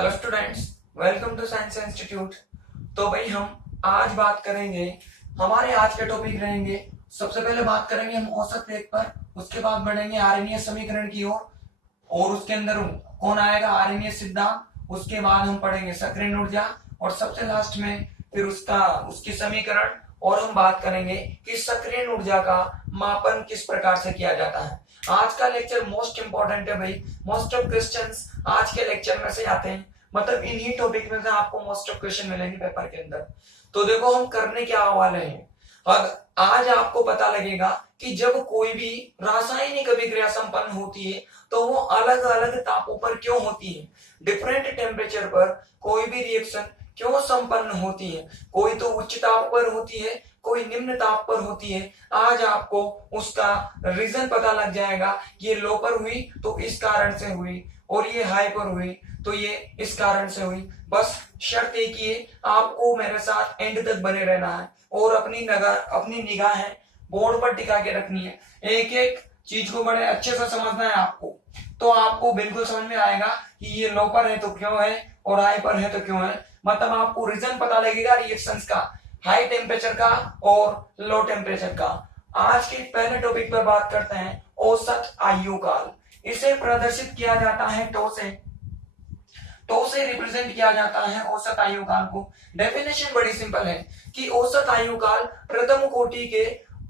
Hello students, welcome to science institute. तो भाई हम आज बात करेंगे, हमारे आज के टॉपिक रहेंगे। सबसे पहले बात करेंगे हम औसत वेग पर, उसके बाद बढ़ेंगे आर्यनीय समीकरण की ओर और उसके अंदर कौन आएगा, आर्यनीय सिद्धांत। उसके बाद हम पढ़ेंगे सक्रिय ऊर्जा और सबसे लास्ट में फिर उसकी समीकरण। और हम बात करेंगे कि सक्रिय ऊर्जा का मापन किस प्रकार से किया जाता है। आज का लेक्चर मोस्ट इंपॉर्टेंट है भाई। मोस्ट ऑफ क्वेश्चंस आज के लेक्चर में से आते हैं, मतलब इन्हीं टॉपिक में से आपको मोस्ट ऑफ क्वेश्चन मिलेंगे पेपर के अंदर। तो देखो हम करने क्या वाले हैं। आज आपको पता लगेगा कि जब कोई भी रासायनिक अभिक्रिया संपन्न होती है तो वो अलग अलग तापों पर क्यों होती है, डिफरेंट टेम्परेचर पर कोई भी रिएक्शन क्यों संपन्न होती है। कोई तो उच्च ताप पर होती है, कोई निम्न ताप पर होती है। आज आपको उसका रीजन पता लग जाएगा। ये लो पर हुई तो इस कारण से हुई, और ये हाई पर हुई तो ये इस कारण से हुई। बस शर्त एक ही है, आपको मेरे साथ एंड तक बने रहना है और अपनी निगाहें बोर्ड पर टिका के रखनी है। एक एक चीज को बड़े अच्छे से समझना है आपको, तो आपको बिल्कुल समझ में आएगा कि ये लो पर है तो क्यों है और हाई पर है तो क्यों है। मतलब आपको रीजन पता लगेगा रिएक्शंस का, हाई टेम्परेचर का और लो टेम्परेचर का। आज के पहले टॉपिक पर बात करते हैं औसत आयु काल। इसे प्रदर्शित किया जाता है टो से रिप्रेजेंट किया जाता है औसत आयु काल को। डेफिनेशन बड़ी सिंपल है कि औसत आयु काल प्रथम कोटि के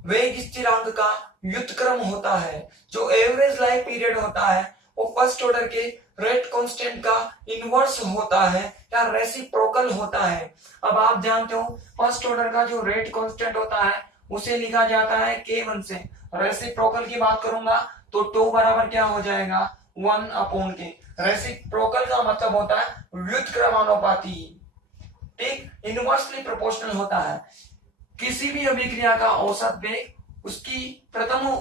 वेग स्थिरांक का व्युत्क्रम होता है। जो एवरेज लाइफ पीरियड होता है वो फर्स्ट ऑर्डर के रेट कांस्टेंट का इनवर्स होता है या रेसिप्रोकल होता है। अब आप जानते हो फर्स्ट ऑर्डर का जो रेट कांस्टेंट होता है उसे लिखा जाता है K1 से। रेसिप्रोकल की बात करूंगा तो टो बराबर क्या हो जाएगा 1/K। रेसिप्रोकल का मतलब होता है व्युत्क्रमानुपाती, ठीक, इनवर्सली प्रोपोर्शनल होता है। किसी भी अभिक्रिया का औसत वेग उसकी प्रथम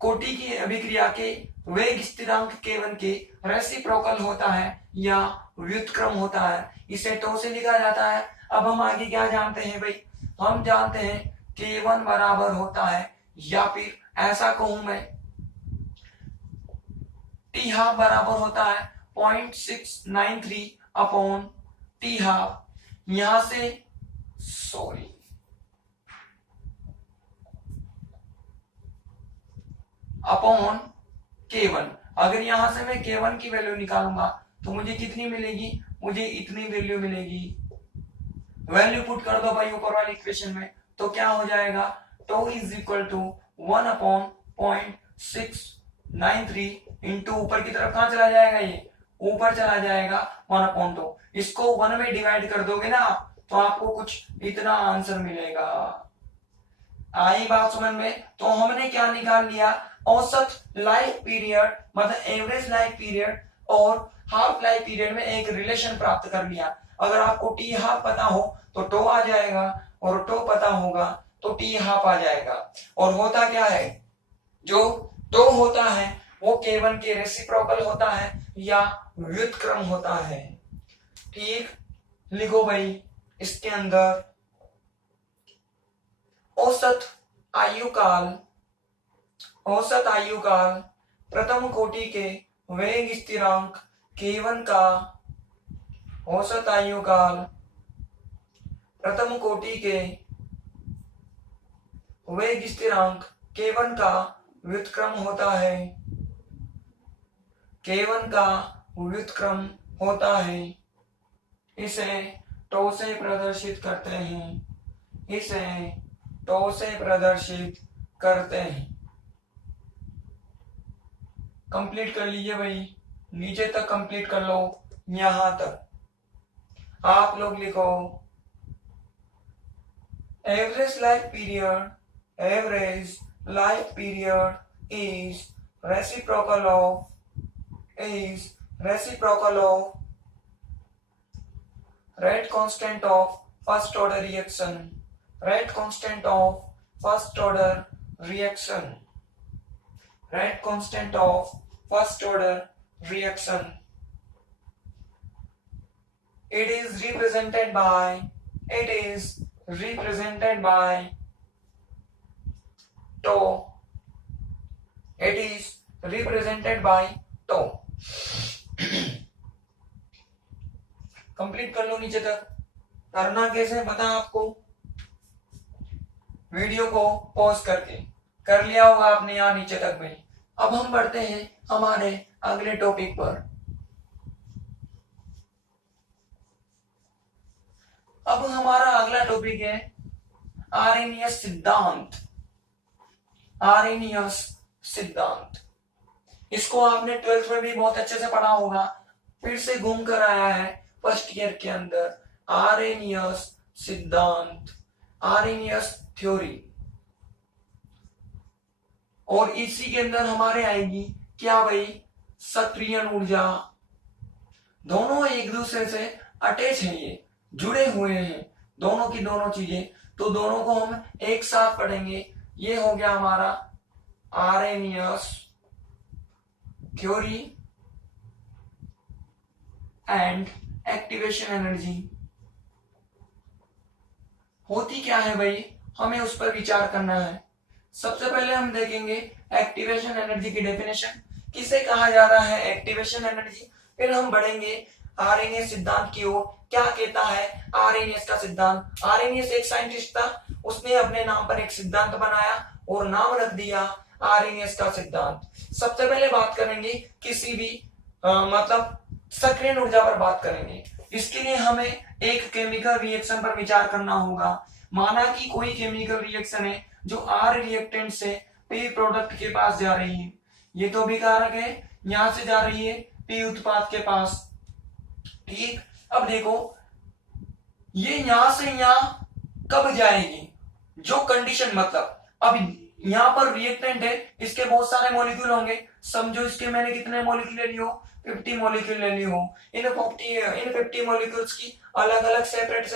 कोटि की अभिक्रिया के वेग स्थिरांक K1 के रेसिप्रोकल होता है या व्युत्क्रम होता है। इसे टो से लिखा जाता है। अब हम आगे क्या जानते हैं भाई, हम जानते हैं K1 बराबर होता है, या फिर ऐसा कहूं मैं T हाफ बराबर होता है 0.693 अपॉन T हाफ। यहां से अपॉन K1। अगर यहां से मैं K1 की वैल्यू निकालूंगा तो मुझे कितनी मिलेगी, मुझे इतनी वैल्यू मिलेगी। वैल्यू पुट कर दो भाई ऊपर वाली इक्वेशन में, तो क्या हो जाएगा, tau is equal to 1/0.693 into ऊपर की तरफ कहां चला जाएगा, ये ऊपर चला जाएगा 1/2। इसको 1 में डिवाइड कर दोगे ना तो आपको कुछ इतना आंसर मिलेगा। आई बात समझ में। तो हमने क्या निकाल लिया, औसत लाइफ पीरियड मतलब एवरेज लाइफ पीरियड और हाफ लाइफ पीरियड में एक रिलेशन प्राप्त कर लिया। अगर आपको टी हाफ पता हो तो टो आ जाएगा, और टो पता होगा तो टी हाफ आ जाएगा। और होता क्या है, जो टो होता है वो K1 के रेसिप्रोकल होता है या व्युत्क्रम होता है। ठीक, लिखो भाई इसके अंदर औसत आयु काल प्रथम कोटि के वेग स्थिरांक K1 का, औसत आयु काल प्रथम कोटि के वेग स्थिरांक K1 का व्युत्क्रम होता है, K1 का व्युत्क्रम होता है। इसे टो से प्रदर्शित करते हैं, इसे टो से प्रदर्शित करते हैं। कंप्लीट कर लीजिए भाई, नीचे तक कंप्लीट कर लो, यहां तक आप लोग लिखो average life period is reciprocal of rate constant of first order reaction, rate constant of first order reaction, rate constant of first order reaction. It is represented by tau. It is represented by tau. Complete कर लो नीचे तक। करना कैसे पता आपको, video को pause करके कर लिया होगा आपने यहाँ नीचे तक में। अब हम बढ़ते हैं हमारे अगले टॉपिक पर। अब हमारा अगला टॉपिक है आर्रेनियस सिद्धांत। आर्रेनियस सिद्धांत, इसको आपने 12th में भी बहुत अच्छे से पढ़ा होगा, फिर से घूम कर आया है फर्स्ट ईयर के अंदर। आर्रेनियस सिद्धांत, आर्रेनियस थ्योरी, और इसी के अंदर हमारे आएगी क्या भाई, सक्रियण ऊर्जा। दोनों एक दूसरे से अटैच है, ये जुड़े हुए हैं दोनों की दोनों चीजें, तो दोनों को हम एक साथ पढ़ेंगे। ये हो गया हमारा आर्रेनियस थ्योरी एंड एक्टिवेशन एनर्जी। होती क्या है भाई, हमें उस पर विचार करना है। सबसे पहले हम देखेंगे एक्टिवेशन एनर्जी की डेफिनेशन, किसे कहा जा रहा है एक्टिवेशन एनर्जी। फिर हम बढ़ेंगे आर्रेनियस सिद्धांत की ओर, क्या कहता है आर्रेनियस का सिद्धांत। आर्रेनियस एक साइंटिस्ट था, उसने अपने नाम पर एक सिद्धांत बनाया और नाम रख दिया आर्रेनियस का सिद्धांत। सबसे पहले बात करेंगे किसी भी मतलब सक्रियण ऊर्जा पर बात करेंगे। इसके लिए हमें एक केमिकल रिएक्शन पर विचार करना होगा। माना कि कोई केमिकल रिएक्शन है जो आर रिएक्टेंट से पी प्रोडक्ट के पास जा रही है, ये तो अभिकारक है, यहां से जा रही है पी उत्पाद के पास। ठीक, अब देखो ये यहां से यहां कब जाएगी, जो कंडीशन, मतलब अब यहां पर रिएक्टेंट है, इसके बहुत सारे मॉलिक्यूल होंगे। समझो इसके मैंने कितने मॉलिक्यूल ले लियो, 50 मॉलिक्यूल ले लियो। इन 50 मॉलिक्यूल्स की अलग अलग सेपरेट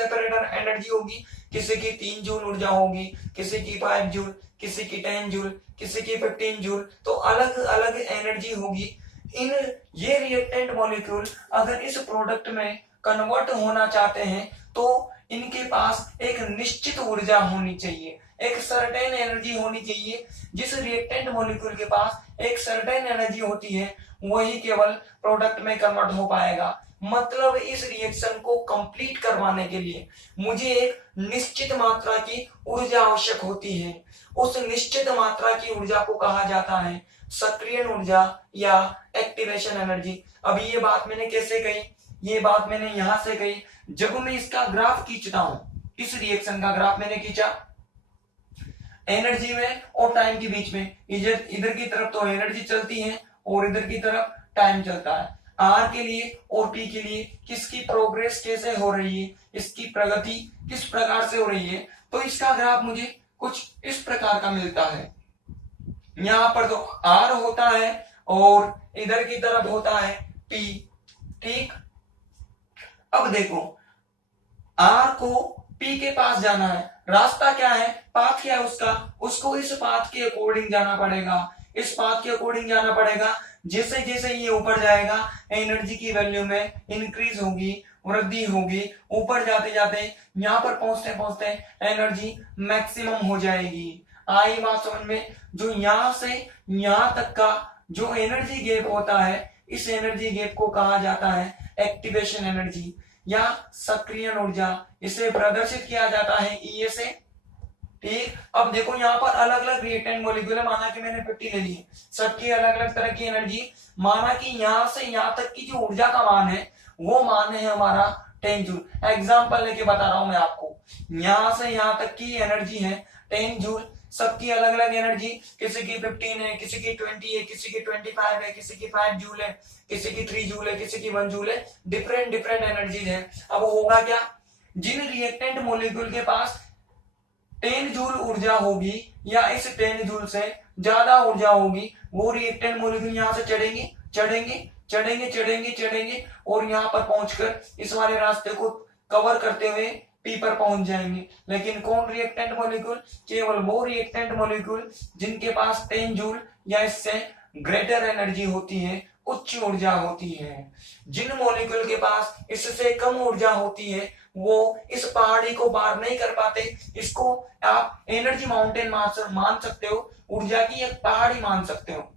एनर्जी होगी। किसी की 3 जूल ऊर्जा होगी, किसी की 5 जूल, किसी की 10 जूल, किसी की 15 जूल, तो अलग अलग एनर्जी होगी। इन ये रिएक्टेंट मॉलिक्यूल अगर इस प्रोडक्ट में कन्वर्ट होना चाहते हैं तो इनके पास एक निश्चित ऊर्जा होनी चाहिए, एक सर्टेन एनर्जी होनी चाहिए। जिस रिएक्टेंट मॉलिक्यूल के पास एक सर्टेन एनर्जी होती है वही केवल प्रोडक्ट में कन्वर्ट हो पाएगा। मतलब इस रिएक्शन को कंप्लीट करवाने के लिए मुझे एक निश्चित मात्रा की ऊर्जा आवश्यक होती है। उस निश्चित मात्रा की ऊर्जा को कहा जाता है सक्रियण ऊर्जा या एक्टिवेशन एनर्जी। अभी ये बात मैंने कैसे कही, ये बात मैंने यहां से कही, जब मैं इसका ग्राफ खींचता हूं, इस रिएक्शन का ग्राफ मैंने खींचा एनर्जी में और टाइम के बीच में, इधर की तरफ तो एनर्जी चलती है और इधर की तरफ टाइम चलता है। आर के लिए और पी के लिए किसकी प्रोग्रेस कैसे हो रही है, इसकी प्रगति किस प्रकार से हो रही है, तो इसका ग्राफ मुझे कुछ इस प्रकार का मिलता है। यहां पर तो आर होता है और इधर की तरफ होता है पी। ठीक, अब देखो आर को पी के पास जाना है, रास्ता क्या है, पाथ क्या है उसका, उसको इस पाथ के अकॉर्डिंग जाना पड़ेगा, इस पाथ के अकॉर्डिंग जाना पड़ेगा। जैसे जैसे ये ऊपर जाएगा एनर्जी की वैल्यू में इंक्रीज होगी, वृद्धि होगी। ऊपर जाते जाते यहाँ पर पहुंचते पहुंचते एनर्जी मैक्सिमम हो जाएगी। आई बात समझ में। जो यहाँ से यहाँ तक का जो एनर्जी गैप होता है, इस एनर्जी गैप को कहा जाता है एक्टिवेशन एनर्जी या सक्रियण ऊर्जा। इसे प्रदर्शित किया जाता है ई से। ठीक, अब देखो यहाँ पर अलग अलग रिएक्टेंट मॉलिक्यूल है, माना कि मैंने 50 ले ली, सबकी अलग अलग तरह की एनर्जी। माना कि यहाँ से यहाँ तक की जो ऊर्जा का मान है वो मान है हमारा 10 जूल। एग्जाम्पल लेके बता रहा हूं मैं आपको, यहाँ से यहाँ तक की एनर्जी है 10 जूल। सबकी अलग अलग एनर्जी, किसी की 15 है, किसी की 20 है, किसी की 25 है, किसी की 5 जूल है, किसी की 3 जूल है, किसी की 1 जूल है। डिफरेंट डिफरेंट एनर्जीज है। अब होगा क्या, जिन रिएक्टेंट मॉलिक्यूल के पास 10 जूल ऊर्जा होगी या इस 10 जूल से ज्यादा ऊर्जा होगी, वो रिएक्टेंट मॉलिक्यूल यहाँ से चढ़ेंगे चढ़ेंगे चढ़ेंगे चढ़ेंगे चढ़ेंगे और यहाँ पर पहुंचकर इस वाले रास्ते को कवर करते हुए पी पर पहुंच जाएंगे। लेकिन कौन रिएक्टेंट मॉलिक्यूल, केवल वो रिएक्टेंट मॉलिक्यूल जिनके पास 10 जूल या इससे ग्रेटर एनर्जी होती है, उच्च ऊर्जा होती है। जिन मॉलिक्यूल के पास इससे कम ऊर्जा होती है वो इस पहाड़ी को पार नहीं कर पाते। इसको आप एनर्जी माउंटेन मान सकते हो, ऊर्जा की एक पहाड़ी मान सकते हो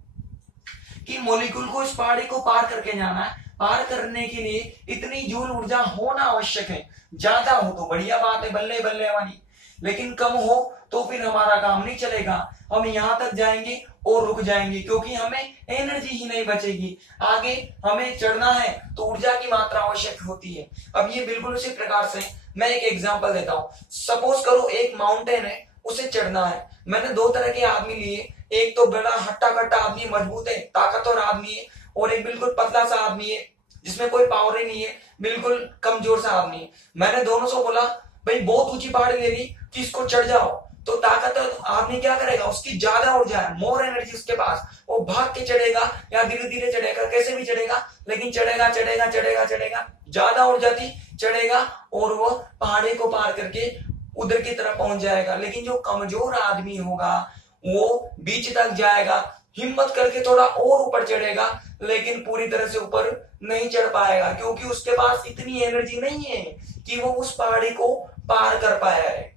कि मॉलिक्यूल को इस पहाड़ी को पार करके जाना है, पार करने के लिए इतनी जूल ऊर्जा होना आवश्यक है। ज्यादा हो तो बढ़िया बात है, बल्ले बल्ले वाली, लेकिन कम हो तो फिर हमारा काम नहीं चलेगा। हम यहाँ तक जाएंगे और रुक जाएंगे, क्योंकि हमें एनर्जी ही नहीं बचेगी। आगे हमें चढ़ना है तो ऊर्जा की मात्रा आवश्यक होती है। अब ये बिल्कुल उसी प्रकार से मैं एक एग्जांपल देता हूँ। सपोज करो एक माउंटेन है, उसे चढ़ना है। मैंने दो तरह के आदमी लिए, एक तो बड़ा हट्टा कट्टा आदमी, मजबूत है, ताकतवर आदमी है, और एक बिल्कुल पतला सा आदमी है जिसमें कोई पावर ही नहीं है, बिल्कुल कमजोर सा आदमी है। मैंने दोनों से बोला भाई बहुत ऊंची पहाड़ी ले ली कि इसको चढ़ जाओ, तो ताकतवर आदमी क्या करेगा, उसकी ज्यादा ऊर्जा है, मोर एनर्जी उसके पास, वो भाग के चढ़ेगा या धीरे धीरे चढ़ेगा, कैसे भी चढ़ेगा, लेकिन चढ़ेगा चढ़ेगा चढ़ेगा चढ़ेगा, ज्यादा ऊर्जा थी, चढ़ेगा और वो पहाड़ी को पार करके उधर की तरफ पहुंच जाएगा। लेकिन जो कमजोर आदमी होगा वो बीच तक जाएगा, हिम्मत करके थोड़ा और ऊपर चढ़ेगा, लेकिन पूरी तरह से ऊपर नहीं चढ़ पाएगा, क्योंकि उसके पास इतनी एनर्जी नहीं है कि वो उस पहाड़ी को पार कर पाया है।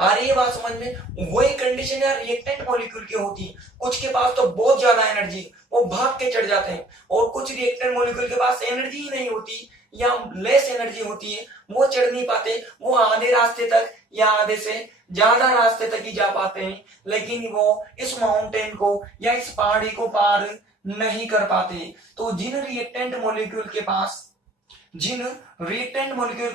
आ रही है बात समझ में? वही कंडीशन यार रिएक्टेंट मॉलिक्यूल की होती है। कुछ के पास तो बहुत ज्यादा एनर्जी, वो भाग के चढ़ जाते हैं, और कुछ रिएक्टेंट मॉलिक्यूल के पास एनर्जी ही नहीं होती या लेस एनर्जी होती है, वो चढ़ नहीं पाते, वो आधे रास्ते तक या आधे से ज्यादा रास्ते तक ही जा पाते हैं, लेकिन वो इस माउंटेन को या इस पहाड़ी को पार नहीं कर पाते। तो जिन रिएक्टेंट मॉलिक्यूल के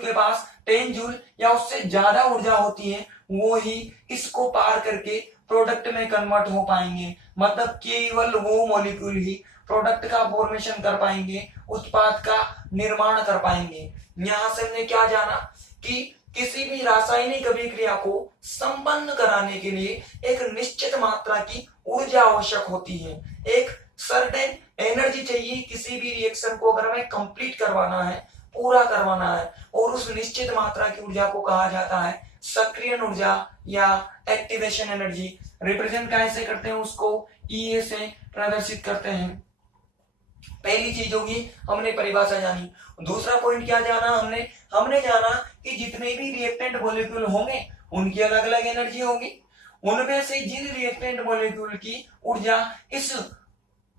पास 10 जूल या उससे ज्यादा ऊर्जा होती है, वो ही इसको पार करके प्रोडक्ट में कन्वर्ट हो पाएंगे। मतलब केवल वो मॉलिक्यूल ही प्रोडक्ट का फॉर्मेशन कर पाएंगे, उत्पाद का निर्माण कर पाएंगे। यहां से हमने क्या जाना कि किसी भी रासायनिक अभिक्रिया को संपन्न कराने के लिए एक निश्चित मात्रा की ऊर्जा आवश्यक होती है, एक सर्टेन एनर्जी चाहिए किसी भी रिएक्शन को अगर हमें कंप्लीट करवाना है, पूरा करवाना है, और उस निश्चित मात्रा की ऊर्जा को कहा जाता है सक्रियण ऊर्जा या एक्टिवेशन एनर्जी। रिप्रेजेंट कैसे करते हैं उसको, ई से प्रदर्शित करते हैं। पहली चीज होगी हमने परिभाषा जानी। दूसरा पॉइंट क्या जाना हमने जाना कि जितने भी रिएक्टेंट मॉलिक्यूल होंगे उनकी अलग अलग एनर्जी होगी। उनमें से जिन रिएक्टेंट मॉलिक्यूल की ऊर्जा इस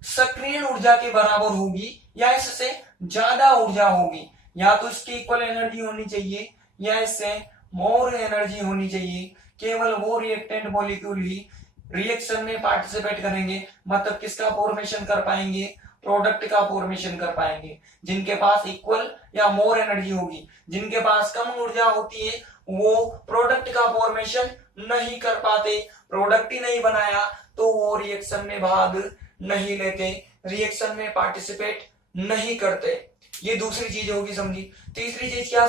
सक्रियण ऊर्जा के बराबर होगी या इससे ज्यादा ऊर्जा होगी, या तो इसकी इक्वल एनर्जी होनी चाहिए या इससे मोर एनर्जी होनी चाहिए, केवल वो रिएक्टेंट मॉलिक्यूल ही रिएक्शन में पार्टिसिपेट करेंगे, मतलब किसका फॉर्मेशन कर पाएंगे, प्रोडक्ट का फॉर्मेशन कर पाएंगे। जिनके पास इक्वल या मोर एनर्जी होगी, जिनके पास कम ऊर्जा होती है, वो प्रोडक्ट का फॉर्मेशन नहीं कर पाते, प्रोडक्ट ही नहीं बनाया तो वो रिएक्शन में भाग नहीं लेते, रिएक्शन में पार्टिसिपेट नहीं करते। ये दूसरी चीज होगी, समझी। तीसरी चीज क्या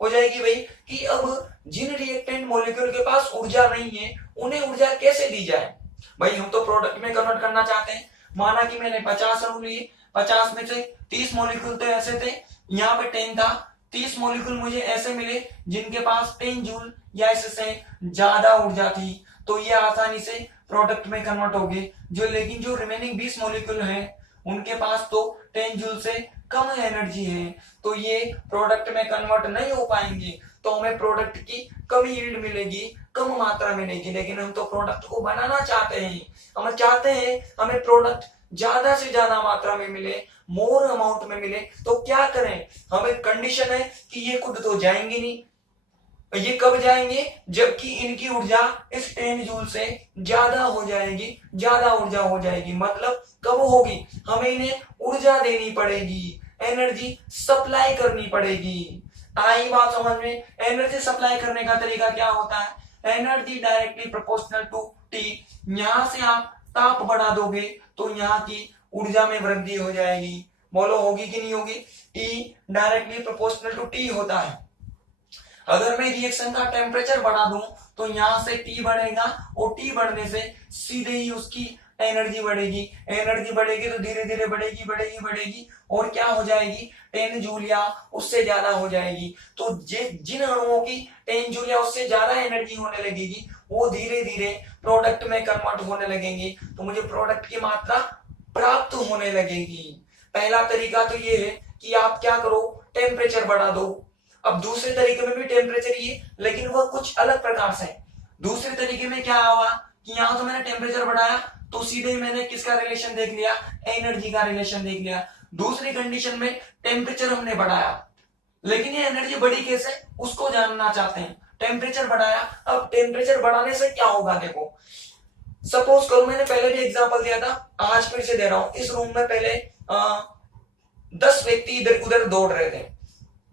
हो जाएगी भाई कि अब जिन रिएक्टेंट मॉलिक्यूल के पास ऊर्जा नहीं है उन्हें ऊर्जा कैसे दी जाए। भाई हम तो प्रोडक्ट में कन्वर्ट करना चाहते हैं, माना कि मैंने 50 अणु लिए, 50 में से 30 मॉलिक्यूल तो ऐसे थे, यहाँ पे 10 था, 30 मॉलिक्यूल मुझे ऐसे मिले जिनके पास 10 जूल या इससे ज्यादा ऊर्जा थी, तो ये आसानी से प्रोडक्ट में कन्वर्ट हो गए। लेकिन जो रिमेनिंग 20 मॉलिक्यूल हैं उनके पास तो 10 जूल से कम एनर्जी है, तो ये प्रोडक्ट में कन्वर्ट नहीं हो पाएंगे, तो हमें प्रोडक्ट की कम यील्ड मिलेगी, कम मात्रा मिलेगी। लेकिन हम तो प्रोडक्ट को बनाना चाहते हैं, हम चाहते हैं हमें प्रोडक्ट ज्यादा से ज्यादा मात्रा में मिले, मोर अमाउंट में मिले, तो क्या करें, हमें कंडीशन है कि ये खुद तो जाएंगे नहीं। ये कब जाएंगे, जबकि इनकी ऊर्जा इस 10 जूल से ज्यादा हो जाएगी, ज्यादा ऊर्जा हो जाएगी। मतलब कब होगी, हमें इन्हें ऊर्जा देनी पड़ेगी, एनर्जी सप्लाई करनी पड़ेगी। आई बात समझ में? एनर्जी सप्लाई करने का तरीका क्या होता है, energy directly proportional to T. यहां से आप ताप बढ़ा दोगे तो यहाँ की ऊर्जा में वृद्धि हो जाएगी। बोलो होगी कि नहीं होगी? E directly proportional to T होता है। अगर मैं रिएक्शन का टेम्परेचर बढ़ा दूं तो यहां से टी बढ़ेगा, और टी बढ़ने से सीधे ही उसकी एनर्जी बढ़ेगी। एनर्जी बढ़ेगी तो धीरे धीरे बढ़ेगी बढ़ेगी बढ़ेगी, और क्या हो जाएगी, 10 जूल या उससे ज्यादा हो जाएगी। तो जिन अणुओं की 10 जूल या उससे ज्यादा एनर्जी होने लगेगी वो धीरे धीरे प्रोडक्ट में कन्वर्ट होने लगेंगे, तो मुझे प्रोडक्ट की मात्रा प्राप्त होने लगेगी। पहला तरीका तो ये है कि आप क्या करो, टेम्परेचर बढ़ा दो। अब दूसरे तरीके में भी टेम्परेचर ही, लेकिन वह कुछ अलग प्रकार से। दूसरे तरीके में क्या हुआ कि यहां तो मैंने टेम्परेचर बढ़ाया तो सीधे ही मैंने किसका रिलेशन देख लिया, एनर्जी का रिलेशन देख लिया। दूसरी कंडीशन में टेम्परेचर हमने बढ़ाया, लेकिन ये एनर्जी बढ़ी कैसे उसको जानना चाहते हैं। टेम्परेचर बढ़ाया, अब टेम्परेचर बढ़ाने से क्या होगा देखो, सपोज करो मैंने पहले भी एग्जांपल दिया था, आज फिर से दे रहा हूं। इस रूम में पहले 10 व्यक्ति इधर उधर दौड़ रहे थे,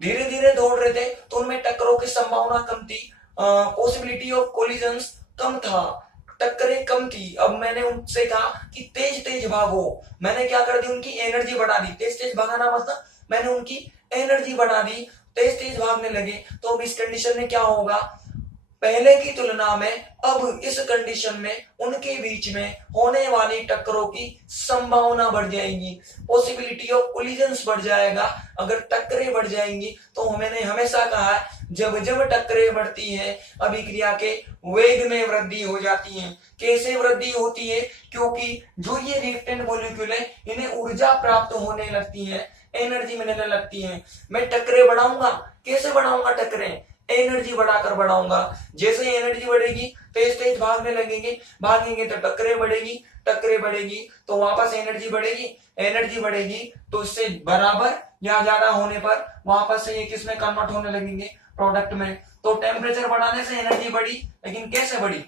धीरे धीरे दौड़ रहे थे, तो उनमें टक्करों की संभावना कम थी, पॉसिबिलिटी ऑफ कोलिजन्स कम था, टक्करें कम थी। अब मैंने उनसे कहा कि तेज तेज भागो, मैंने क्या कर दी, उनकी एनर्जी बढ़ा दी। तेज तेज भागना मतलब मैंने उनकी एनर्जी बढ़ा दी, तेज तेज भागने लगे। तो अब इस कंडीशन में क्या होगा, पहले की तुलना में अब इस कंडीशन में उनके बीच में होने वाली टक्करों की संभावना बढ़ जाएगी, पॉसिबिलिटी ऑफ कोलिजन्स बढ़ जाएगा। अगर टक्करें बढ़ जाएंगी तो मैंने हमेशा कहा है, जब जब टक्करें बढ़ती है अभिक्रिया के वेग में वृद्धि हो जाती है। कैसे वृद्धि होती है, क्योंकि जो ये रिएक्टेंट मॉलिक्यूल है इन्हें ऊर्जा प्राप्त होने लगती है, एनर्जी मिलने लगती है। मैं टक्करें बढ़ाऊंगा, कैसे बढ़ाऊंगा टक्करें, एनर्जी बढ़ाकर बढ़ाऊंगा। जैसे ही एनर्जी बढ़ेगी तेज तेज भागने लगेंगे, भागेंगे तो टक्करें बढ़ेगी, टक्करें बढ़ेगी तो वापस एनर्जी बढ़ेगी, एनर्जी बढ़ेगी तो इससे बराबर या ज्यादा होने पर वापस से ये किस में कन्वर्ट होने लगेंगे, प्रोडक्ट में। तो टेम्परेचर बढ़ाने से एनर्जी बढ़ी, लेकिन कैसे बढ़ी,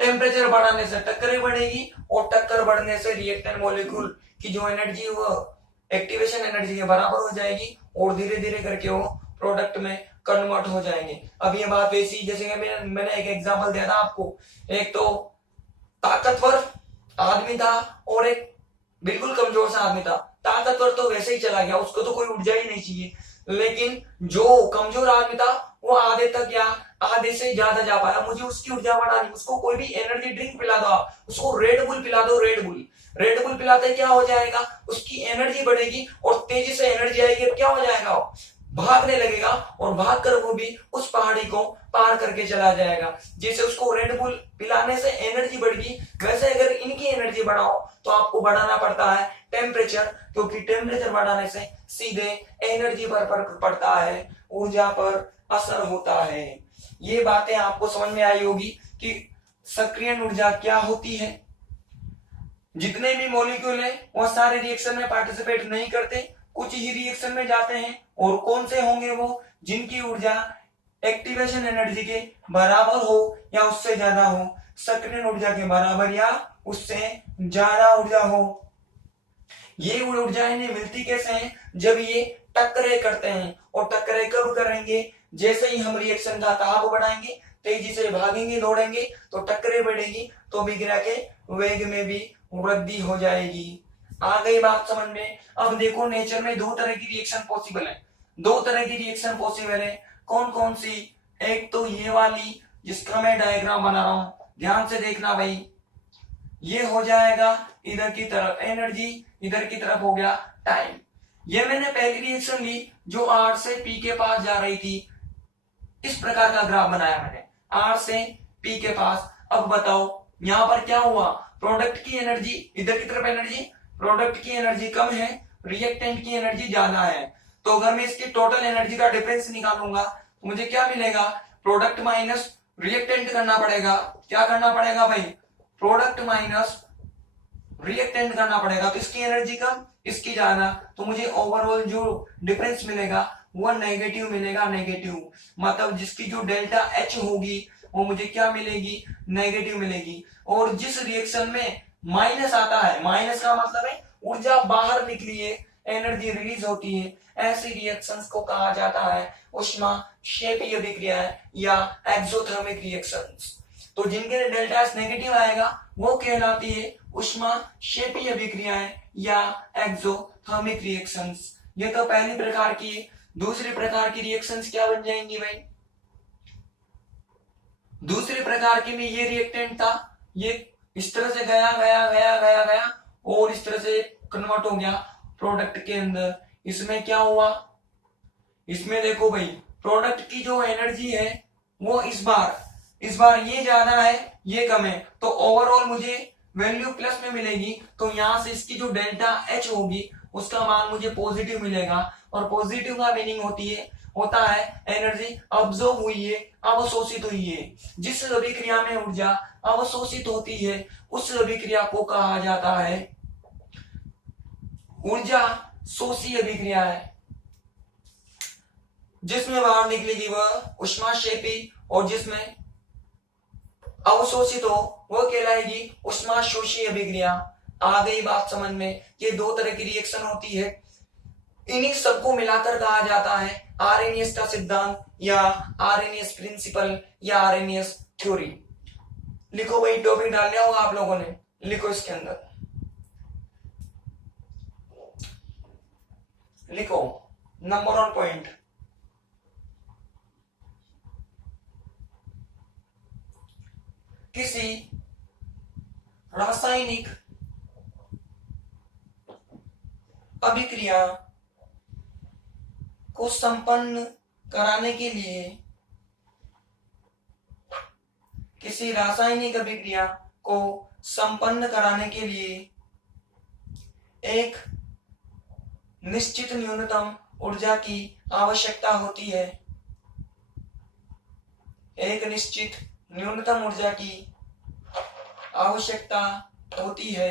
टेम्परेचर बढ़ाने से टक्करें बढ़ेगी और टक्कर बढ़ने से रिएक्टेंट मॉलिक्यूल की जो एनर्जी वो एक्टिवेशन एनर्जी के बराबर हो जाएगी और धीरे धीरे करके वो प्रोडक्ट में कन्वर्ट हो जाएंगे। अब ये बात वैसी जैसे कि मैंने एक एग्जांपल दिया था आपको, एक तो ताकतवर आदमी था और एक बिल्कुल कमजोर सा आदमी था। ताकतवर तो वैसे ही चला गया, उसको तो कोई ऊर्जा ही नहीं चाहिए, लेकिन जो कमजोर आदमी था वो आधे तक या आधे से ज्यादा जा पाया। मुझे उसकी ऊर्जा बढ़ानी, उसको कोई भी एनर्जी ड्रिंक पिला दो, उसको रेड बुल पिला दो, रेड बुल, रेड बुल पिलाते क्या हो जाएगा, उसकी एनर्जी बढ़ेगी और तेजी से एनर्जी आएगी। अब क्या हो जाएगा, भागने लगेगा और भागकर वो भी उस पहाड़ी को पार करके चला जाएगा। जैसे उसको रेड बुल पिलाने से एनर्जी बढ़ी, वैसे अगर इनकी एनर्जी बढ़ाओ तो आपको बढ़ाना पड़ता है टेम्परेचर, क्योंकि टेम्परेचर बढ़ाने से सीधे एनर्जी पर फर्क पड़ता है, ऊर्जा पर असर होता है। ये बातें आपको समझ में आई होगी कि सक्रियण ऊर्जा क्या होती है। जितने भी मॉलिक्यूल हैं वो सारे रिएक्शन में पार्टिसिपेट नहीं करते, कुछ ही रिएक्शन में जाते हैं। और कौन से होंगे वो, जिनकी ऊर्जा एक्टिवेशन एनर्जी के बराबर हो या उससे ज्यादा हो, सक्रियण ऊर्जा के बराबर या उससे ज्यादा ऊर्जा हो। ये ऊर्जा इन्हें मिलती कैसे है, जब ये टक्करें करते हैं। और टक्करें कब करेंगे, जैसे ही हम रिएक्शन का दाब बढ़ाएंगे, तेजी से भागेंगे दौड़ेंगे तो टक्करें बढ़ेगी, तो अभिक्रिया के वेग में भी वृद्धि हो जाएगी। आ गई बात समझ में। अब देखो नेचर में दो तरह की रिएक्शन पॉसिबल है, दो तरह की रिएक्शन पॉसिबल है। कौन कौन सी, एक तो ये वाली जिसका मैं डायग्राम बना रहा हूं, ध्यान से देखना भाई। ये हो जाएगा इधर की तरफ एनर्जी, इधर की तरफ हो गया टाइम। ये मैंने पहली रिएक्शन ली जो R से P के पास जा रही थी, इस प्रकार का ग्राफ बनाया मैंने R से P के पास। अब बताओ यहां पर क्या हुआ, प्रोडक्ट की एनर्जी, इधर की तरफ एनर्जी, प्रोडक्ट की एनर्जी कम है, रिएक्टेंट की एनर्जी ज्यादा है। तो अगर मैं इसकी टोटल एनर्जी का डिफरेंस निकालूंगा तो मुझे क्या मिलेगा, प्रोडक्ट माइनस रिएक्टेंट करना पड़ेगा। क्या करना पड़ेगा भाई, प्रोडक्ट माइनस रिएक्टेंट करना पड़ेगा। तो इसकी एनर्जी कम, इसकी ज्यादा, तो मुझे ओवरऑल जो डिफरेंस मिलेगा वो नेगेटिव मिलेगा। नेगेटिव मतलब जिसकी जो डेल्टा H होगी वो मुझे क्या मिलेगी, नेगेटिव मिलेगी। और जिस रिएक्शन में माइनस आता है, माइनस का मतलब है ऊर्जा बाहर निकली है, एनर्जी रिलीज होती है, ऐसी रिएक्शंस को कहा जाता है ऊष्माक्षेपीय अभिक्रियाएं या एक्सोथर्मिक रिएक्शंस। तो जिनके डेल्टा एस नेगेटिव आएगा वो कहलाती है ऊष्माक्षेपीय अभिक्रियाएं या एक्सोथर्मिक रिएक्शंस। ये तो पहली प्रकार की है। दूसरी प्रकार की रिएक्शंस क्या बन जाएंगी भाई, दूसरी प्रकार की में ये रिएक्टेंट था, ये इस तरह से गया गया गया गया गया और इस तरह से कन्वर्ट हो गया प्रोडक्ट के अंदर। इसमें क्या हुआ, इसमें देखो भाई प्रोडक्ट की जो एनर्जी है वो इस बार ये ज्यादा है, ये कम है, तो ओवरऑल मुझे वैल्यू प्लस में मिलेगी। तो यहां से इसकी जो डेल्टा H होगी उसका मान मुझे पॉजिटिव मिलेगा। और पॉजिटिव का मीनिंग होता है एनर्जी अब्सॉर्ब हुई है, अवशोषित हुई है। जिस अभिक्रिया में ऊर्जा अवशोषित होती है उस अभिक्रिया को कहा जाता है ऊर्जा शोषी अभिक्रिया है, जिसमें बाहर निकलेगी वह उष्माक्षेपी और जिसमें अवशोषित हो वह कहलाएगी उष्माशोषी अभिक्रिया। आ गई बात समझ में। ये दो तरह की रिएक्शन होती है, इन्हीं सबको मिलाकर कहा जाता है आरएनएस का सिद्धांत या आरएनएस प्रिंसिपल या आरएनएस थ्योरी। लिखो भाई, टॉपिक डाल दिया होगा आप लोगों ने, लिखो इसके अंदर, लिखो नंबर 1 पॉइंट। किसी रासायनिक अभिक्रिया को संपन्न कराने के लिए, किसी रासायनिक अभिक्रिया को संपन्न कराने के लिए एक निश्चित न्यूनतम ऊर्जा की आवश्यकता होती है। एक निश्चित न्यूनतम ऊर्जा की आवश्यकता होती है।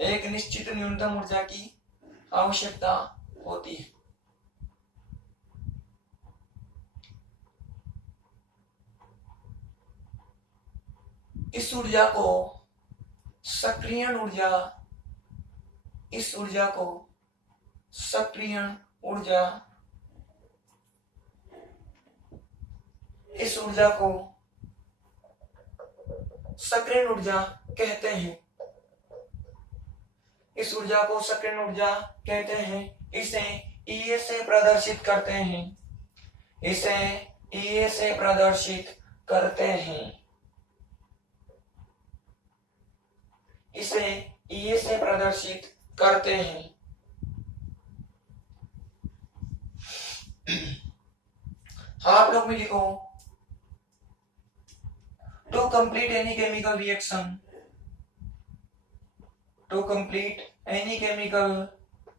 एक निश्चित न्यूनतम ऊर्जा की आवश्यकता होती है। इस ऊर्जा को सक्रियण ऊर्जा, इस ऊर्जा को सक्रियण ऊर्जा, इस ऊर्जा को सक्रियण ऊर्जा कहते हैं। इस ऊर्जा को सक्रियण ऊर्जा कहते हैं। इसे E से प्रदर्शित करते हैं। इसे E से प्रदर्शित करते हैं। इसे E से प्रदर्शित करते हैं। आप लोग भी लिखो, to complete any chemical reaction, to complete any chemical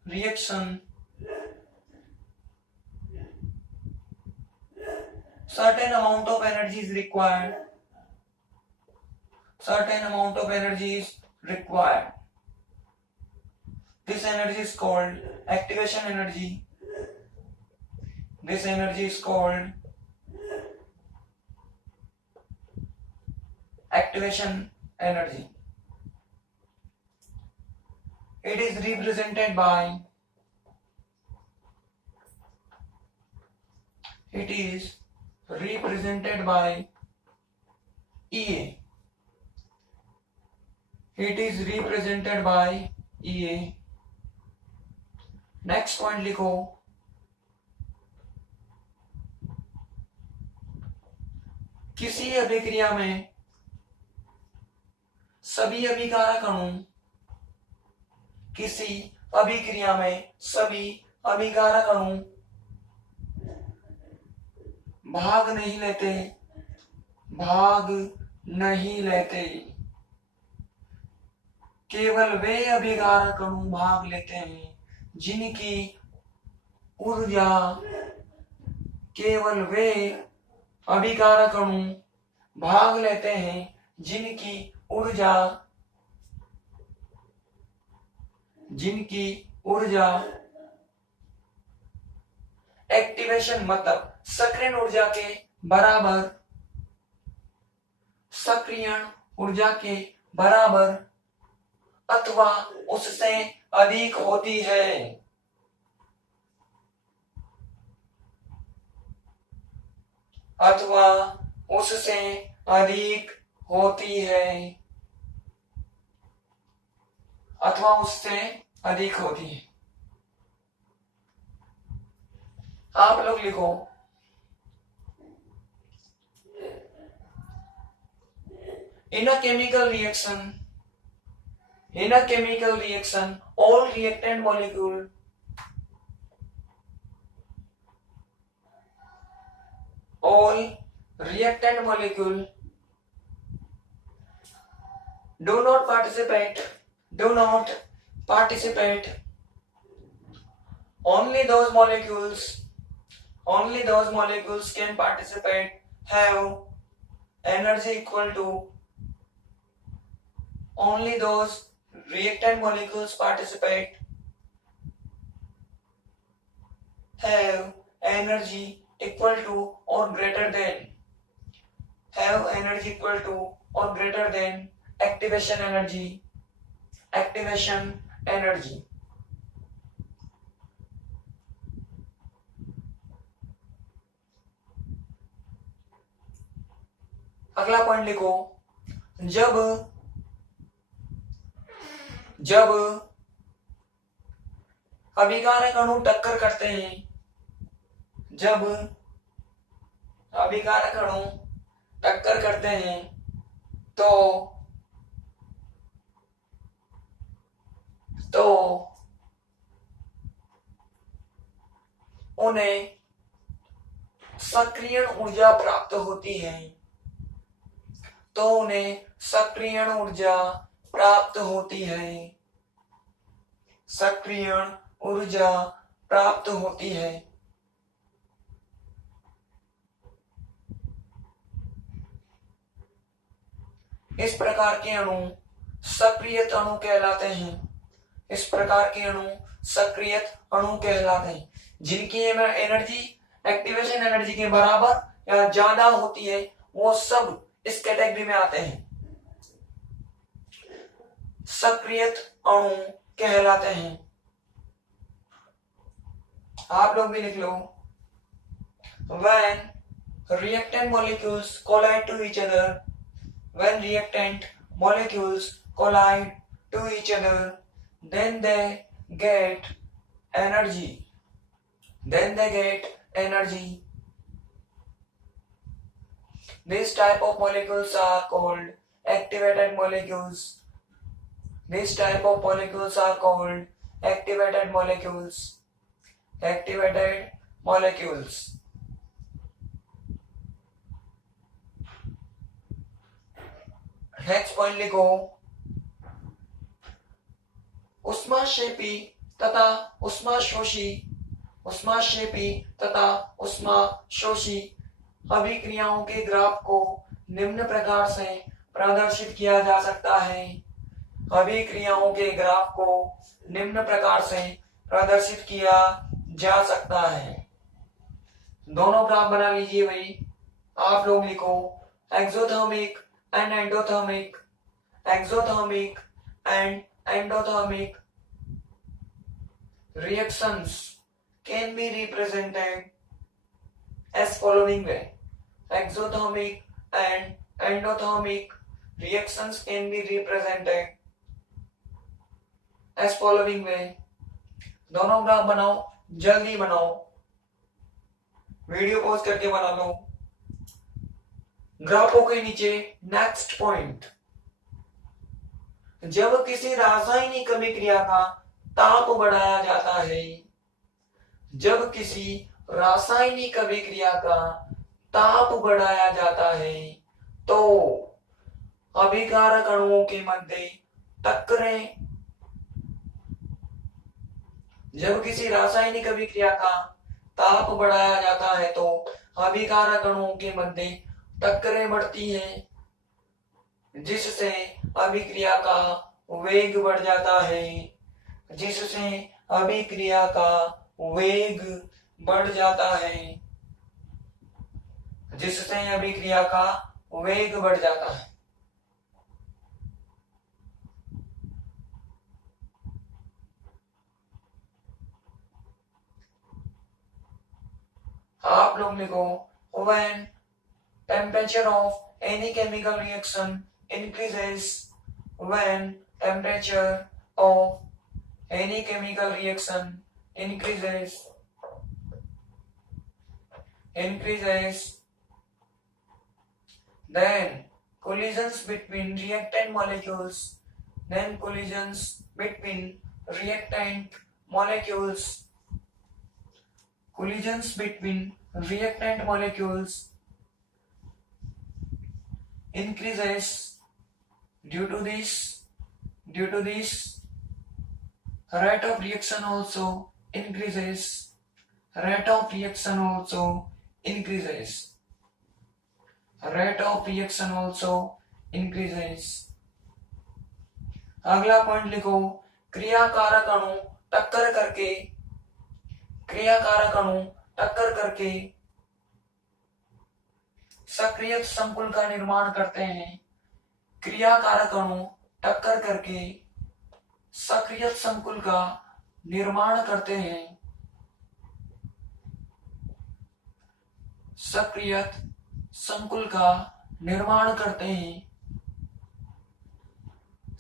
reaction, certain amount of energy is required, certain amount of energy is required. This energy is called activation energy. This energy is called activation energy. It is represented by, it is represented by EA. It is represented by EA. Next point लिखो, किसी अभिक्रिया में सभी अभिकारक अणु, किसी अभिक्रिया में सभी अभिकारक अणु भाग नहीं लेते, भाग नहीं लेते। केवल वे अभिकारक अणु भाग लेते हैं जिनकी ऊर्जा, केवल वे अभिकारक अणु भाग लेते हैं जिनकी ऊर्जा, जिनकी ऊर्जा एक्टिवेशन मतलब सक्रियण ऊर्जा के बराबर, सक्रियण ऊर्जा के बराबर अथवा उससे अधिक होती है। अथवा उससे अधिक होती है। अथवा उससे अधिक होती है। आप लोग लिखो, in a chemical reaction, in a chemical reaction, all reactant molecule, all reactant molecule do not participate, do not participate. Only those molecules can participate have energy equal to only those reactant molecules participate have energy equal to or greater than activation energy. अगला point लिखो, जब अभिकारक अणु टक्कर करते हैं, जब अभिकारक अणु टक्कर करते हैं तो उन्हें सक्रियण ऊर्जा प्राप्त होती है, सक्रियण ऊर्जा प्राप्त होती है। इस प्रकार के अणु सक्रियत अणु कहलाते हैं। जिनकी एनर्जी एक्टिवेशन एनर्जी के बराबर या ज्यादा होती है, वो सब इस कैटेगरी में आते हैं, सक्रियत अणु कहलाते हैं। आप लोग भी लिख लो, when reactant molecules collide to each other, then they get energy. This type of molecules are called activated molecules. Next point लिखो, उष्माक्षेपी तथा उष्माशोषी अभिक्रियाओं के ग्राफ को निम्न प्रकार से प्रदर्शित किया जा सकता है। दोनों ग्राफ बना लीजिए भाई। आप लोग लिखो, exothermic and endothermic reactions can be represented as following way. Exothermic and endothermic reactions can be represented as following way. दोनों ग्राफ बनाओ, जल्दी बनाओ, वीडियो पॉज करके बना लो। ग्राफों के नीचे नेक्स्ट पॉइंट, जब किसी रासायनिक अभिक्रिया का ताप बढ़ाया जाता है, तो अभिकारक अणुओं के मध्य टक्करें, जब किसी रासायनिक अभिक्रिया का ताप बढ़ाया जाता है तो अभिकारक अणुओं के मध्य टक्करें बढ़ती हैं, जिससे अभिक्रिया का वेग बढ़ जाता है, आप लोग लिखो, when temperature of any chemical reaction increases, then collisions between reactant molecules increases. Due to this rate of reaction also increases. Rate of reaction also increases. अगला पॉइंट लिखो, क्रियाकारक अणु टक्कर करके सक्रिय संकुल का निर्माण करते हैं। क्रियाकारक अणु टक्कर करके सक्रिय संकुल का निर्माण करते हैं। सक्रिय संकुल का निर्माण करते हैं।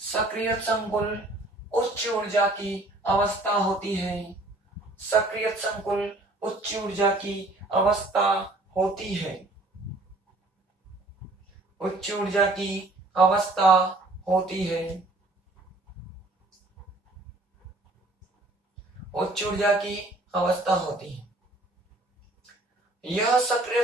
सक्रिय संकुल उच्च ऊर्जा की अवस्था होती है। सक्रिय संकुल उच्च ऊर्जा की अवस्था होती है। उच्च ऊर्जा की अवस्था होती है। उच्च ऊर्जा की अवस्था होती है। यह सक्रिय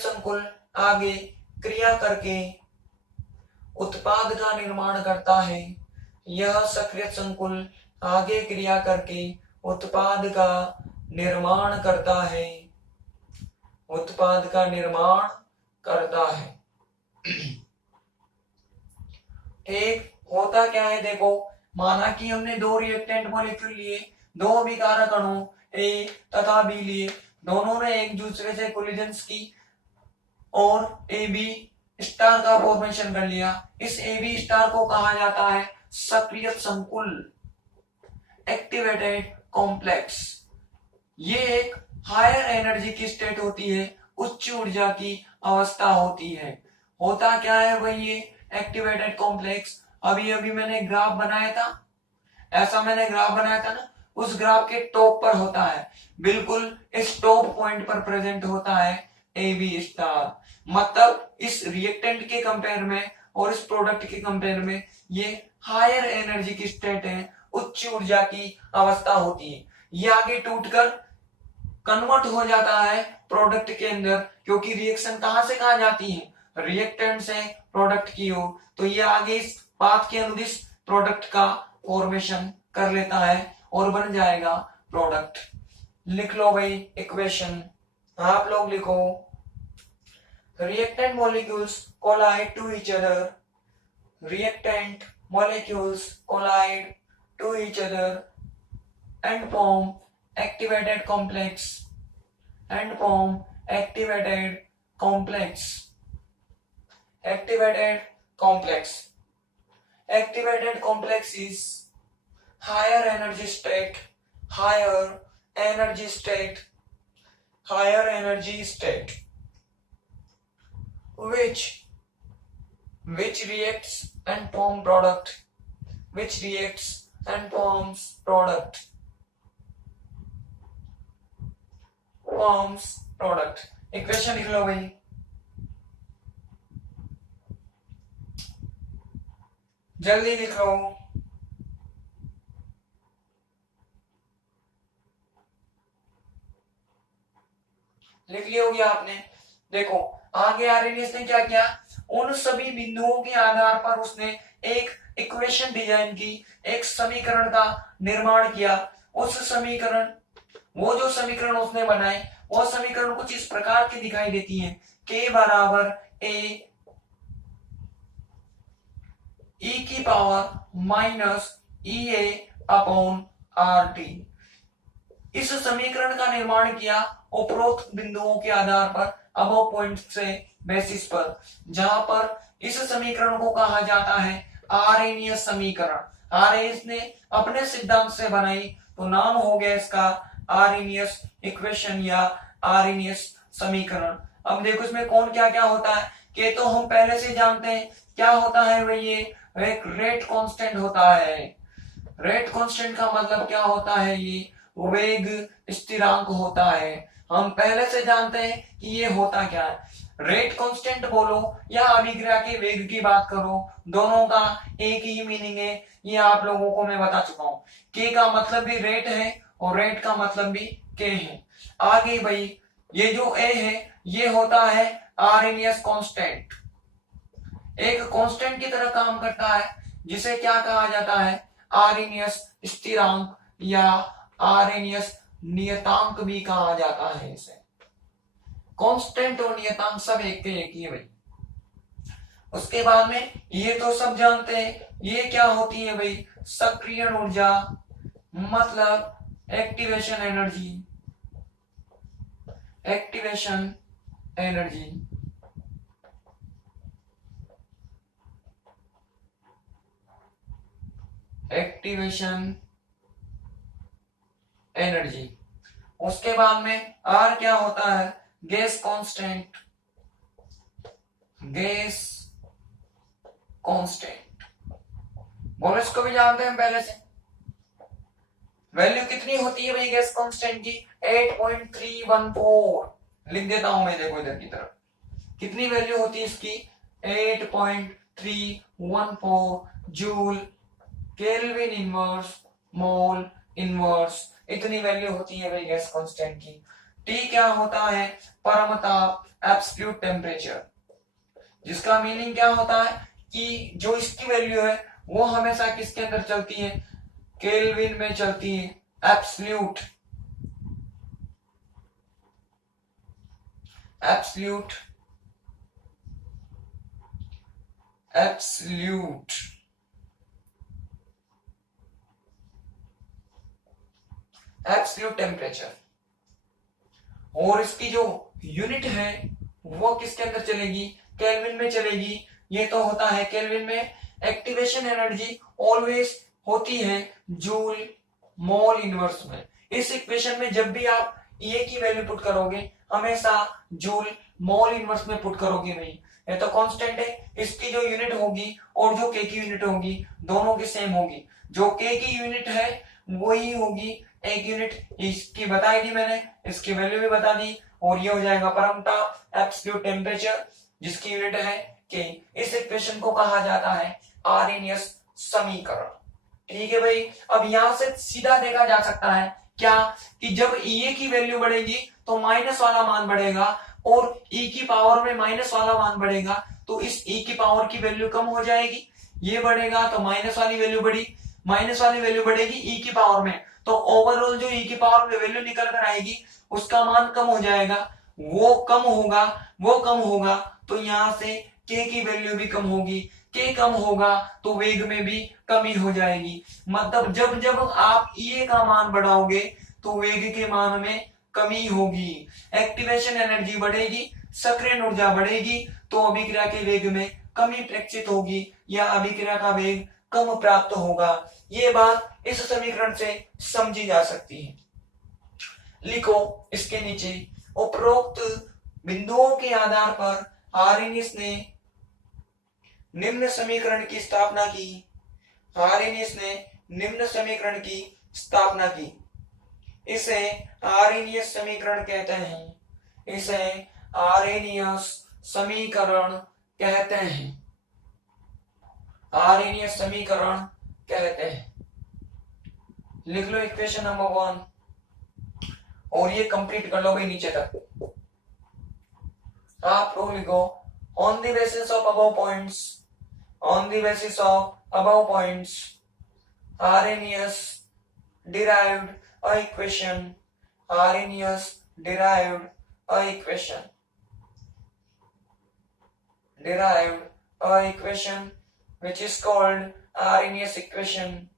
संकुल आगे क्रिया करके उत्पाद का निर्माण करता है। यह सक्रिय संकुल आगे क्रिया करके उत्पाद का निर्माण करता है। उत्पाद का निर्माण करता है। ठीक, होता क्या है देखो, माना कि हमने दो रिएक्टेंट मॉलिक्यूल लिए, दो अभिकारक अणु ए तथा बी लिए, दोनों ने एक दूसरे से कोलिजन्स की और ए बी स्टार का फॉर्मेशन कर लिया। इस ए बी स्टार को कहा जाता है सक्रिय संकुल, एक्टिवेटेड कॉम्प्लेक्स। ये एक हायर एनर्जी की स्टेट होती है, उच्च ऊर्जा की अवस्था होती है। होता क्या है भाई, ये एक्टिवेटेड कॉम्प्लेक्स अभी अभी मैंने ग्राफ बनाया था, ऐसा मैंने ग्राफ बनाया था ना, उस ग्राफ के टॉप पर होता है, बिल्कुल इस टॉप पॉइंट पर प्रेजेंट होता है ए बी स्टार। मतलब इस रिएक्टेंट के कंपेयर में और इस प्रोडक्ट के कंपेयर में ये हायर एनर्जी की स्टेट है, उच्च ऊर्जा की अवस्था होती है। ये आगे टूटकर कन्वर्ट हो जाता है प्रोडक्ट के अंदर, क्योंकि रिएक्शन कहां से कहां जाती है, रिएक्टेंट से प्रोडक्ट की ओर, तो ये आगे इस पाथ के अनुदिश प्रोडक्ट का फॉर्मेशन कर लेता है और बन जाएगा प्रोडक्ट। लिख लो भाई इक्वेशन, आप लोग लिखो, reactant molecules collide to each other, reactant molecules collide to each other and form activated complex activated complex is higher energy state which reacts and forms product equation लिख लो भाई, जल्दी लिख लो। लिख लिया होगी आपने। देखो आगे आर्हेनियस ने क्या किया, उन सभी बिंदुओं के आधार पर उसने एक इक्वेशन डिजाइन की, एक समीकरण का निर्माण किया। वो जो समीकरण उसने बनाए, वो समीकरण कुछ इस प्रकार की दिखाई देती है, k बराबर a e की पावर माइनस ई ए अपॉन आर टी। इस समीकरण का निर्माण किया उपरोक्त बिंदुओं के आधार पर, अबव पॉइंट से बेसिस पर, जहां पर इस समीकरण को कहा जाता है आर्हेनियस समीकरण। आर्हेनियस ने अपने सिद्धांत से बनाई, तो नाम हो गया इसका आर्हेनियस इक्वेशन या आर्हेनियस समीकरण। अब देखो इसमें कौन क्या क्या होता है, कि तो हम पहले से जानते हैं क्या होता है भाई, ये एक रेट कांस्टेंट होता है। रेट कांस्टेंट का मतलब क्या होता है, ये वेग स्थिरांक होता है। हम पहले से जानते हैं कि ये होता क्या है। रेट कांस्टेंट बोलो या अभिक्रिया के वेग की बात करो, दोनों का एक ही मीनिंग है, ये आप लोगों को मैं बता चुका हूं। के का मतलब भी रेट है और रेट का मतलब भी के है। आगे भाई ये जो ए है ये होता है आर्हेनियस कांस्टेंट, एक कांस्टेंट की तरह काम करता है, जिसे क्या कहा जाता है आर्हेनियस स्थिरांक या आर्हेनियस नियतांक भी कहा जाता है। इसे कांस्टेंट और नियतांक सब एक के एक ही है भाई। उसके बाद में ये तो सब जानते हैं, ये क्या होती है भाई, सक्रियण ऊर्जा, मतलब activation energy, activation energy. Activation energy. उसके बाद में आर क्या होता है, गैस कांस्टेंट, गैस कांस्टेंट। बोलो इसको भी जानते हैं पहले से। वैल्यू कितनी होती है भाई गैस कांस्टेंट की, 8.314। लिख देता हूं मैं, देखो इधर की तरफ कितनी वैल्यू होती है इसकी, 8.314 joule kelvin inverse mole inverse, इतनी वैल्यू होती है भाई गैस कांस्टेंट की। टी क्या होता है, परमताप, एब्सोल्यूट टेम्परेचर, जिसका मीनिंग क्या होता है कि जो इसकी वैल्यू है वो हमेशा किसके अंदर चलती है, केल्विन में चलती है। Absolute, absolute, absolute, absolute temperature. और इसकी जो यूनिट है वो किसके अंदर चलेगी, केल्विन में चलेगी। ये तो होता है केल्विन में। एक्टिवेशन एनर्जी ऑलवेज होती है जूल मोल इनवर्स में। इस इक्वेशन में जब भी आप ए की वैल्यू पुट करोगे हमेशा जूल मोल इनवर्स में पुट करोगे नहीं, ये तो कांस्टेंट है। इसकी जो यूनिट होगी और जो के की यूनिट होगी दोनों की सेम होगी। जो के की यूनिट है वही होगी एक यूनिट, इसकी बताई दी मैंने, इसकी वैल्यू भी बता दी। और ये हो जाएगा परमताप, एब्सोल्यूट टेम्परेचर, जिसकी यूनिट है के। इस इक्वेशन को कहा जाता है आर्हेनियस समीकरण। ठीक है भाई। अब यहां से सीधा देखा जा सकता है क्या, कि जब ए की वैल्यू बढ़ेगी तो माइनस वाला मान बढ़ेगा, और ई की पावर में माइनस वाला मान बढ़ेगा तो इस ई की पावर की वैल्यू कम हो जाएगी। ये बढ़ेगा तो माइनस वाली वैल्यू बढ़ी, माइनस वाली वैल्यू बढ़ेगी ई की पावर में, तो ओवरऑल जो ई की पावर में वैल्यू निकल कर आएगी उसका मान कम हो जाएगा। वो कम होगा, वो कम होगा तो यहां से के की वैल्यू भी कम होगी। के कम होगा तो वेग में भी कमी हो जाएगी। मतलब जब जब आप ए का मान बढ़ाओगे तो वेग के मान में कमी होगी। एक्टिवेशन एनर्जी बढ़ेगी, सक्रियण ऊर्जा बढ़ेगी तो अभिक्रिया के वेग में कमी प्रक्षित होगी या अभिक्रिया का वेग कम प्राप्त होगा। ये बात इस समीकरण से समझी जा सकती है। लिखो इसके नीचे, उपरोक्त बिंदुओं के आधार पर आर्हेनियस ने निम्न समीकरण की स्थापना की। आर्हेनियस ने निम्न समीकरण की स्थापना की। इसे आर्हेनियस समीकरण कहते हैं, इसे आर्हेनियस समीकरण कहते हैं, आर्हेनियस समीकरण कहते हैं। लिख लो इक्वेशन नंबर 1 और ये कंप्लीट कर लो भाई नीचे तक। आप लोग लिखो, on the basis of above points, on the basis of above points Arrhenius derived a equation, Arrhenius derived a equation, derived a equation which is called Arrhenius equation,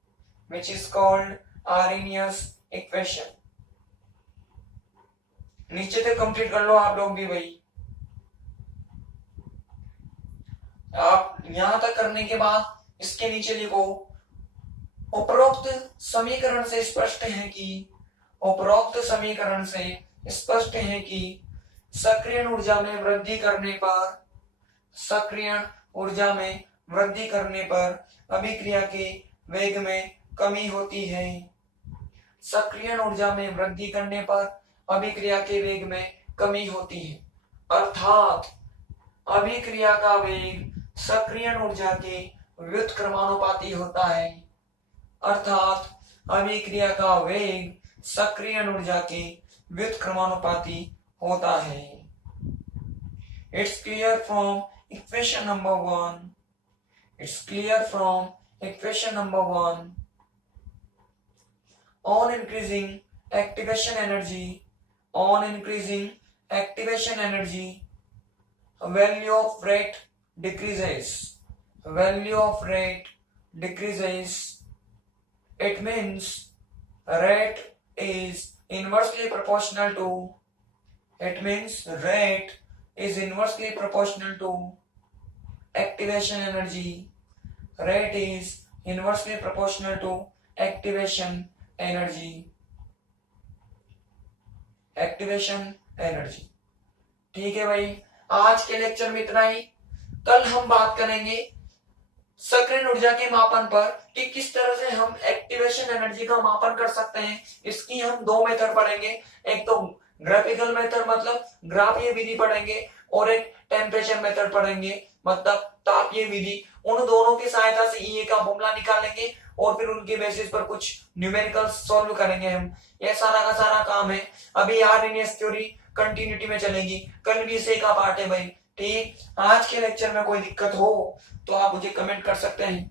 which is called Arrhenius equation। नीचे तक complete कर लो आप लोग भी भाई। आप यहां तक करने के बाद इसके नीचे लिखो, उपरोक्त समीकरण से स्पष्ट है कि, उपरोक्त समीकरण से स्पष्ट है कि सक्रियण ऊर्जा में वृद्धि करने पर, सक्रियण ऊर्जा में वृद्धि करने पर अभिक्रिया के वेग में कमी होती है। सक्रियण ऊर्जा में वृद्धि करने पर अभिक्रिया के वेग में कमी होती है, अर्थात अभिक्रिया का वेग सक्रियण ऊर्जा के व्युत्क्रमानुपाती होता है, अर्थात अभिक्रिया का वेग सक्रियण ऊर्जा के व्युत्क्रमानुपाती होता है। It's clear from equation number 1, it's clear from equation number 1। On increasing activation energy, on increasing activation energy value of rate decreases, value of rate decreases, it means rate is inversely proportional to, it means rate is inversely proportional to activation energy, rate is inversely proportional to activation energy, activation energy. ठीक है भाई, आज के lecture में इतना ही। कल हम बात करेंगे सक्रिय ऊर्जा के मापन पर कि किस तरह से हम एक्टिवेशन एनर्जी का मापन कर सकते हैं। इसकी हम दो मेथड पढ़ेंगे, एक तो ग्राफिकल मेथड मतलब ग्राफीय विधि पढ़ेंगे और एक टेम्परेचर मेथड पढ़ेंगे मतलब तापीय विधि। उन दोनों की सहायता से ईए का फॉर्मूला निकालेंगे और फिर उनके बेसिस पर कुछ न्यूमेरिकल सॉल्व करेंगे हम। ये सारा का सारा काम है। अभी आरएनएस थ्योरी कंटिन्यूटी में चलेगी, कल भी इसे का पार्ट है भाई। ठीक, आज के लेक्चर में कोई दिक्कत हो तो आप मुझे कमेंट कर सकते हैं।